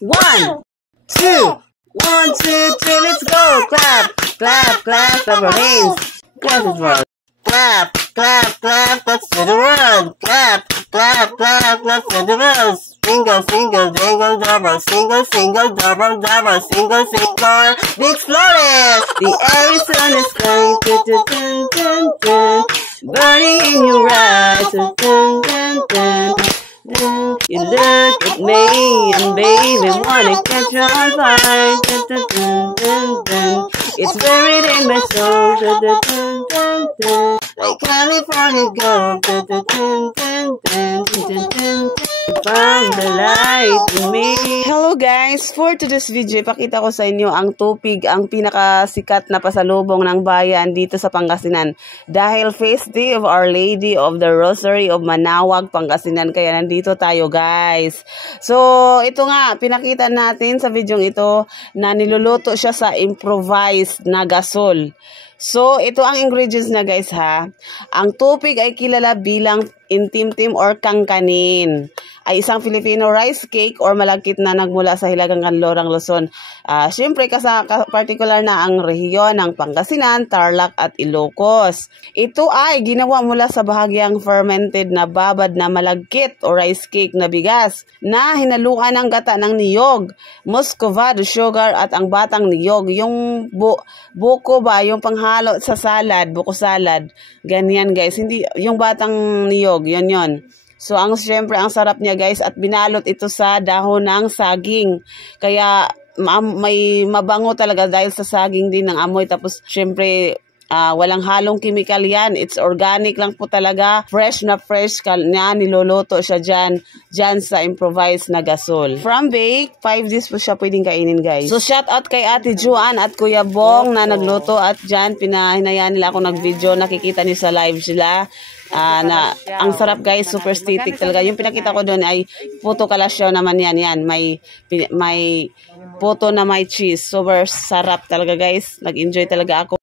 1, 2, 1, 2, 3, let's go! Clap, clap, clap, clap your hands. Clap it for us. Clap, clap, clap, let's do the world. Clap, clap, clap, let's do the world. Single, single, jingle, double, single, single, double, double, single, single, big flores. The Arizona sun, dun, dun, dun, dun, dun, burning in your eyes, dun, dun, dun, dun, dun. You look at me and baby wanna catch on fire, dun, dun, dun, dun, dun. It's buried in my soul, dun, dun, dun, dun, dun. Like California gold, dun, dun, dun, dun, dun, dun, dun, dun. Find the light in me. Hello guys, for today's video, ipakita ko sa inyo ang tupig, ang pinakasikat na pasalubong ng bayan dito sa Pangasinan. Dahil Feast Day of Our Lady of the Rosary of Manaoag, Pangasinan, kaya nandito tayo guys. So, ito nga, pinakita natin sa video ito na niluluto siya sa improvised na gasol. So, ito ang ingredients na guys ha. Ang tupig ay kilala bilang intimtim or kangkanin. Ay isang Filipino rice cake or malagkit na nagmula sa Hilagang Canlorang, Luzon. Siyempre, particular na ang rehiyon ng Pangasinan, Tarlac at Ilocos. Ito ay ginawa mula sa bahagyang fermented na babad na malagkit o rice cake na bigas na hinaluan ng gata ng niyog, muscovado sugar at ang batang niyog. Yung buko ba, yung panghalo sa salad, buko salad. Ganyan guys, hindi yung batang niyog, yon. So, syempre, ang sarap niya guys at binalot ito sa dahon ng saging. Kaya, may mabango talaga dahil sa saging din ng amoy. Tapos, syempre, walang halong chemical yan. It's organic lang po talaga. Fresh na niluluto siya dyan sa improvised na gasol. From bake, 5 days po siya pwedeng kainin guys. So, shout out kay Ate Juan at Kuya Bong na nagluto at dyan, pinahinayaan nila ako nag-video. Nakikita niyo sa live sila. Na ang sarap guys, super static talaga. Yung pinakita ko doon ay puto kalasyo naman yan. May puto na may cheese. Super sarap talaga guys. Nag-enjoy talaga ako.